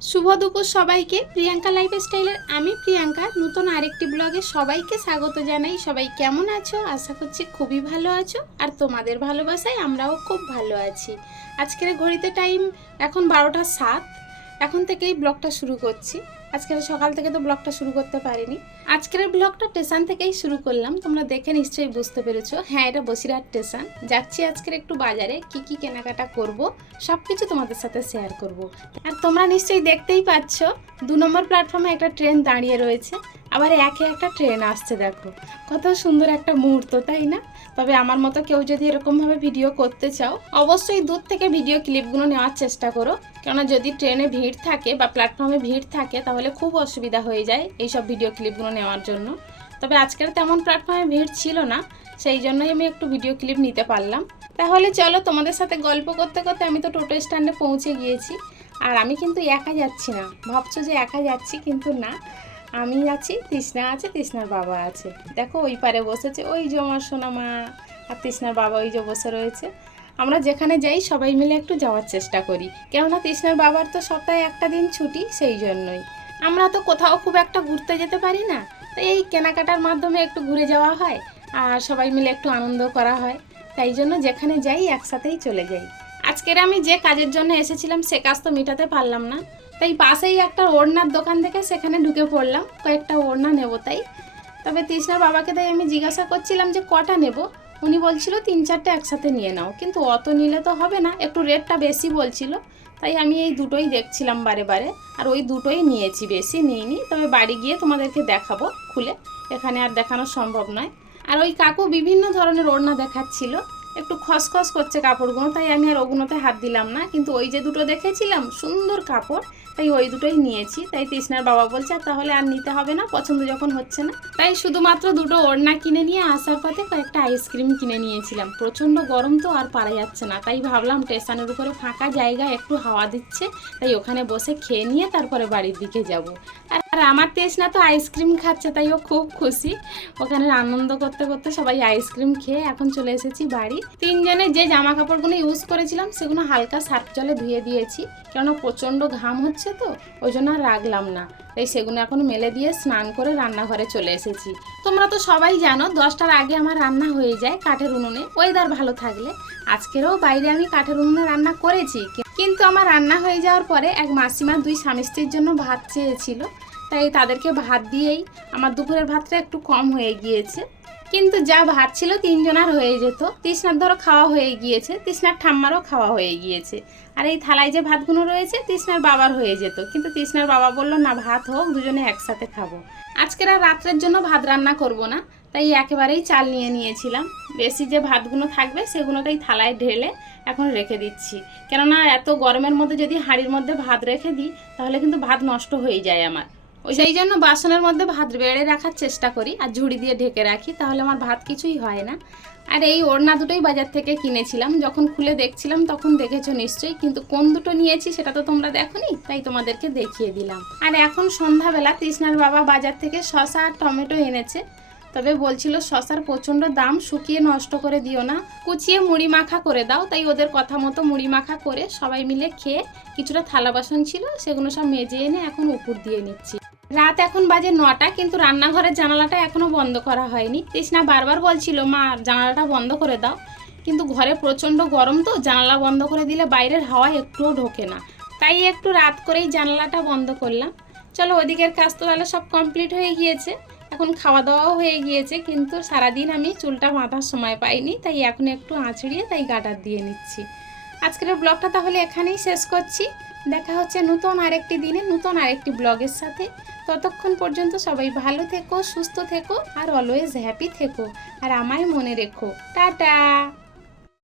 শুভ দুপুর সবাইকে। প্রিয়াঙ্কা লাইফ স্টাইলের আমি প্রিয়াঙ্কা। নতুন আরেকটি ব্লগে সবাইকে স্বাগত জানাই। সবাই কেমন আছো? আশা করছি খুবই ভালো আছো। আর তোমাদের ভালোবাসায় আমরাও খুব ভালো আছি। আজকের ঘড়িতে টাইম এখন বারোটা সাত। এখন থেকেই ব্লগটা শুরু করছি। আজকের সকাল থেকে তো ব্লগটা শুরু করতে পারিনি। আজকের ব্লগটা স্টেশন থেকেই শুরু করলাম। তোমরা দেখে নিশ্চয়ই বুঝতে পেরেছ। হ্যাঁ এটা বসিরহাট স্টেশন যাচ্ছি আজকের একটু বাজারে, কি কি কেনাকাটা করব সব কিছু তোমাদের সাথে শেয়ার করব। আর তোমরা নিশ্চয়ই দেখতেই পাচ্ছ, দু নম্বর প্ল্যাটফর্মে একটা ট্রেন দাঁড়িয়ে রয়েছে। আবার একে একটা ট্রেন আসছে, দেখো। কত সুন্দর একটা মুহূর্ত, তাই না? তবে আমার মতো কেউ যদি এরকমভাবে ভিডিও করতে চাও, অবশ্যই দূর থেকে ভিডিও ক্লিপগুলো নেওয়ার চেষ্টা করো। কেননা যদি ট্রেনে ভিড় থাকে বা প্ল্যাটফর্মে ভিড় থাকে, তাহলে খুব অসুবিধা হয়ে যায় এইসব ভিডিও ক্লিপগুলো নেওয়ার জন্য। তবে আজকের তেমন প্ল্যাটফর্মে ভিড় ছিল না, সেই জন্যই আমি একটু ভিডিও ক্লিপ নিতে পারলাম। তাহলে চলো তোমাদের সাথে গল্প করতে করতে আমি তো টোটো স্ট্যান্ডে পৌঁছে গিয়েছি। আর আমি কিন্তু একা যাচ্ছি না। ভাবছ যে একা যাচ্ছি, কিন্তু না। আমি আছি, তৃষ্ণা আছে, তৃষ্ণার বাবা আছে। দেখো ওই পারে বসেছে, ওই যে আমার সোনা মা আর তৃষ্ণার বাবা ওই যে বসে রয়েছে। আমরা যেখানে যাই, সবাই মিলে একটু যাওয়ার চেষ্টা করি। কেননা তৃষ্ণার বাবার তো সপ্তাহে একটা দিন ছুটি, সেই জন্যই। আমরা তো কোথাও খুব একটা ঘুরতে যেতে পারি না। তো এই কেনাকাটার মাধ্যমে একটু ঘুরে যাওয়া হয় আর সবাই মিলে একটু আনন্দ করা হয়। তাই জন্য যেখানে যাই, একসাথেই চলে যাই। আজকের আমি যে কাজের জন্য এসেছিলাম, সে কাজ তো মেটাতে পারলাম না। তাই পাশেই একটা ওড়নার দোকান থেকে সেখানে ঢুকে পড়লাম, কয়েকটা ওড়না নেব তাই। তবে তৃষ্ণার বাবাকে তাই আমি জিজ্ঞাসা করছিলাম যে কটা নেব? উনি বলছিল তিন চারটে একসাথে নিয়ে নাও, কিন্তু অত নিলে তো হবে না, একটু রেটটা বেশি বলছিল। তাই আমি এই দুটোই দেখছিলাম বারে বারে, আর ওই দুটোই নিয়েছি, বেশি নিইনি। তবে বাড়ি গিয়ে তোমাদেরকে দেখাবো খুলে, এখানে আর দেখানো সম্ভব নয়। আর ওই কাকু বিভিন্ন ধরনের ওড়না দেখাচ্ছিল। একটু খসখস করছে কাপড়গুলো, তাই আমি আর ওগুলোতে হাত দিলাম না। কিন্তু ওই যে দুটো দেখেছিলাম, সুন্দর কাপড়, তাই ওই দুটোই নিয়েছি। তাই তৃষ্ণার বাবা বলছে, "আর তাহলে আর নিতে হবে না, পছন্দ যখন হচ্ছে না। তাই শুধুমাত্র দুটো ওড়না কিনে নিয়ে আসার পথে কয়েকটা আইসক্রিম কিনে নিয়েছিলাম। প্রচণ্ড গরম তো আর পারা যাচ্ছে না, তাই ভাবলাম স্টেশনের উপরে ফাঁকা জায়গা একটু হাওয়া দিচ্ছে, তাই ওখানে বসে খেয়ে নিয়ে তারপরে বাড়ির দিকে যাব। আর আমার তৃষ্ণা তো আইসক্রিম খাচ্ছে, তাই ও খুব খুশি। ওখানে আনন্দ করতে করতে সবাই আইসক্রিম খেয়ে এখন চলে এসেছি বাড়ি। তিনজনে যে জামা কাপড়গুলো ইউজ করেছিলাম, সেগুলো হালকা সার্ফ জলে ধুয়ে দিয়েছি। কেন প্রচণ্ড ঘাম হচ্ছে তো, ওই জন্য আর রাখলাম না। তাই সেগুলো এখন মেলে দিয়ে স্নান করে রান্নাঘরে চলে এসেছি। তোমরা তো সবাই জানো, দশটার আগে আমার রান্না হয়ে যায় কাঠের উনুনে। ওয়েদার ভালো থাকলে আজকেরও বাইরে আমি কাঠের উনুনে রান্না করেছি, কিন্তু আমার রান্না হয়ে যাওয়ার পরে এক মাসিমা দুই স্বামী স্ত্রীর জন্য ভাত চেয়েছিল। তাই তাদেরকে ভাত দিয়েই আমার দুপুরের ভাতটা একটু কম হয়ে গিয়েছে। কিন্তু যা ভাত ছিল তিনজনার হয়ে যেত। তৃষ্ণার ধরো খাওয়া হয়ে গিয়েছে, তৃষ্ণার ঠাম্মারও খাওয়া হয়ে গিয়েছে। আর এই থালায় যে ভাতগুলো রয়েছে, তৃষ্ণার বাবার হয়ে যেত। কিন্তু তৃষ্ণার বাবা বলল, না, ভাত হোক, দুজনে একসাথে খাব। আজকের আর রাত্রের জন্য ভাত রান্না করব না। তাই একেবারেই চাল নিয়ে নিয়েছিলাম। বেশি যে ভাতগুলো থাকবে সেগুলোটাই থালায় ঢেলে এখন রেখে দিচ্ছি। কেননা এত গরমের মধ্যে যদি হাঁড়ির মধ্যে ভাত রেখে দিই, তাহলে কিন্তু ভাত নষ্ট হয়ে যায় আমার। ওই সেই জন্য বাসনের মধ্যে ভাত বেড়ে রাখার চেষ্টা করি আর ঝুড়ি দিয়ে ঢেকে রাখি, তাহলে আমার ভাত কিছুই হয় না। আর এই ওড়না দুটোই বাজার থেকে কিনেছিলাম, যখন খুলে দেখছিলাম তখন দেখেছ নিশ্চয়ই, কিন্তু কোন দুটো নিয়েছি সেটা তো তোমরা দেখোনি, তাই তোমাদেরকে দেখিয়ে দিলাম। আর এখন সন্ধ্যাবেলা তৃষ্ণার বাবা বাজার থেকে শশা আর টমেটো এনেছে তবে বলছিল, শশার প্রচণ্ড দাম, শুকিয়ে নষ্ট করে দিও না। কুচিয়ে মুড়ি মাখা করে দাও। তাই ওদের কথা মতো মুড়ি মাখা করে সবাই মিলে খেয়ে কিছুটা থালা বাসন ছিল, সেগুলো সব মেজে এনে এখন উপর দিয়ে নিচ্ছি। রাত এখন বাজে নটা, কিন্তু রান্নাঘরের জানালাটা এখনও বন্ধ করা হয়নি। তৃষ্ণা বারবার বলছিল, মা, জানালাটা বন্ধ করে দাও। কিন্তু ঘরে প্রচণ্ড গরম তো, জানালা বন্ধ করে দিলে বাইরের হাওয়া একটুও ঢোকে না। তাই একটু রাত করেই জানালাটা বন্ধ করলাম। চলো, ওদিকের কাজ তো তাহলে সব কমপ্লিট হয়ে গিয়েছে। এখন খাওয়া দাওয়াও হয়ে গিয়েছে, কিন্তু সারাদিন আমি চুলটা বাঁধার সময় পাইনি, তাই এখন একটু আঁচড়িয়ে তাই গাটার দিয়ে নিচ্ছি। আজকের ব্লগটা তাহলে এখানেই শেষ করছি। দেখা হচ্ছে নতুন আরেকটি দিনে, নতুন আরেকটি ব্লগের সাথে। ততক্ষণ পর্যন্ত সবাই ভালো থেকো, সুস্থ থেকো, আর অলওয়েজ হ্যাপি থেকো। আর আমায় মনে রেখো, টাটা!